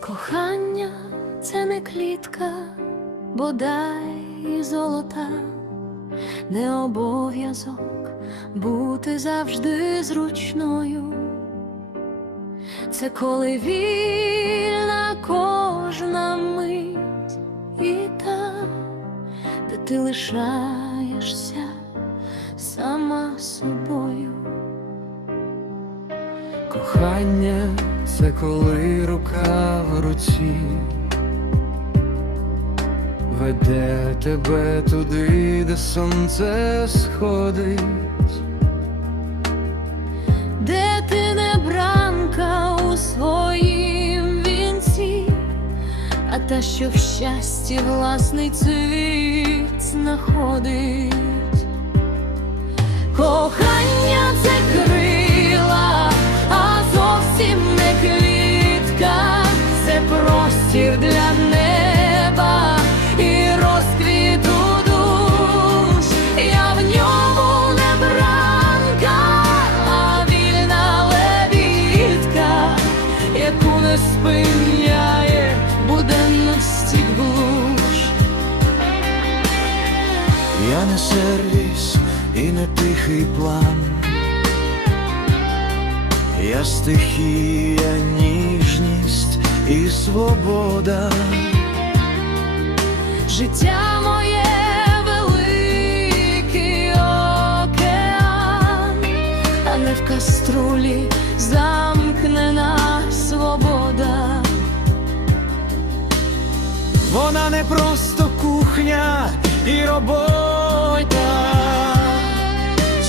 Кохання це не клітка, бодай і золота, не обов'язок бути завжди зручною. Це коли вільна кожна мить і та, де ти лишаєшся сама собою. Кохання це коли рука в руці веде тебе туди, де сонце сходить. Де ти не бранка у своїм вінці, а та, що в щасті власний цвіт знаходить. Кохання це крила, Я не сервіс і не тихий план. Я стихія, ніжність і свобода. Життя моє великий океан, а не в каструлі замкнена свобода. Вона не просто кухня і робота,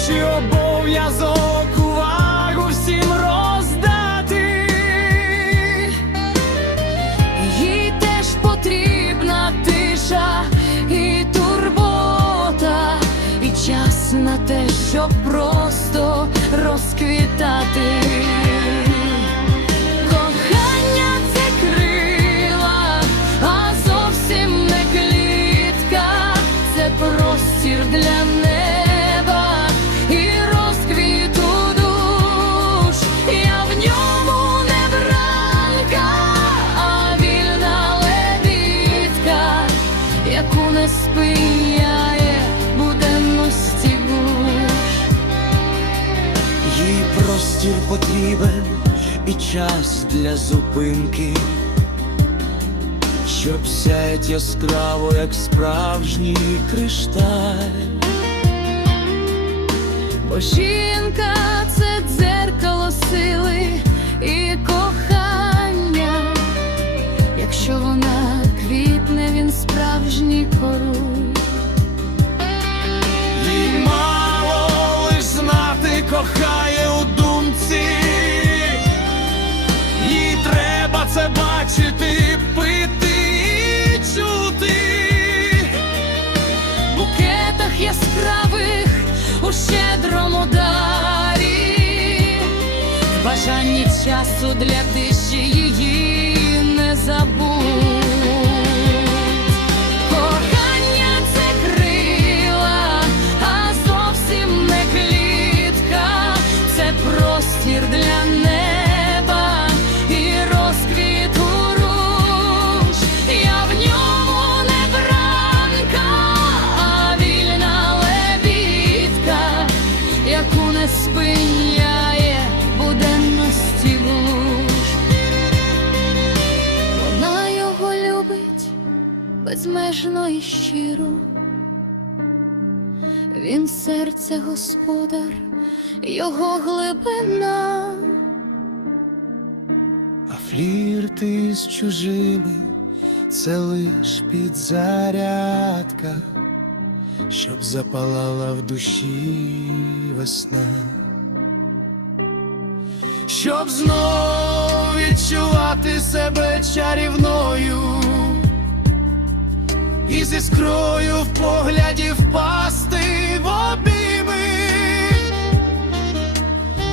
чи обов'язок увагу всім роздати. Їй теж потрібна тиша і турбота, і час на те, щоб просто розквітати. Простір потрібен і час для зупинки, щоб сяять яскраво, як справжній кришталь. Бо жінка це дзеркало сили і кохання. Якщо вона квітне, він справжній коруй. Бажанні часу для тиші безмежно і щиро. Він серце господар, його глибина. А флірти з чужими це лиш підзарядка, щоб запалала в душі весна, щоб знов відчувати себе чарівною іскрою в погляді впасти в обійми.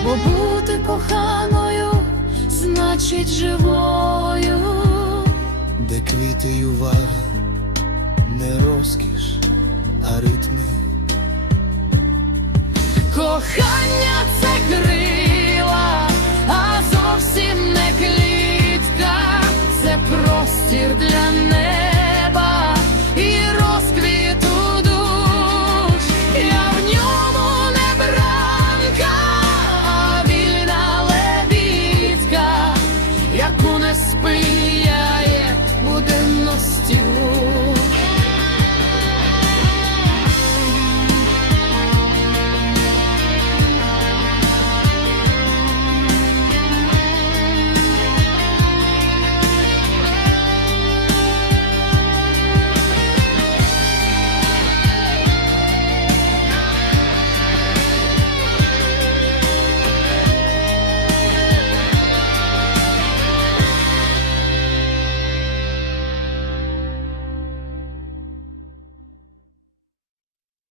Бо бути коханою значить живою. де квіти й увага, не розкіш, а ритми. Кохання це крила, а зовсім не клітка, це простір для неї.